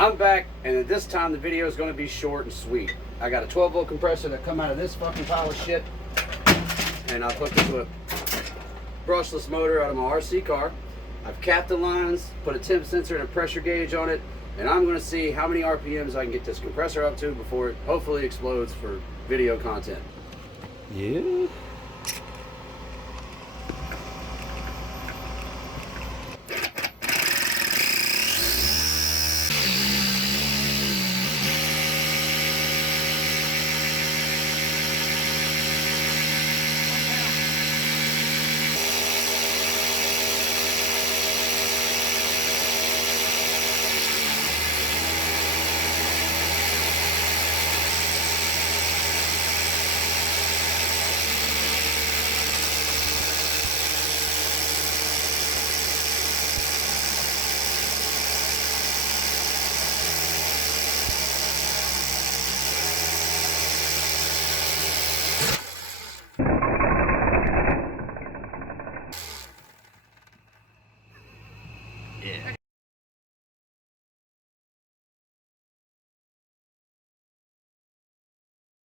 I'm back, and this time the video is going to be short and sweet. I got a 12-volt compressor that come out of this fucking pile of shit, and I've hooked it to a brushless motor out of my RC car. I've capped the lines, put a temp sensor and a pressure gauge on it, and I'm going to see how many RPMs I can get this compressor up to before it hopefully explodes for video content. Yeah. Yeah.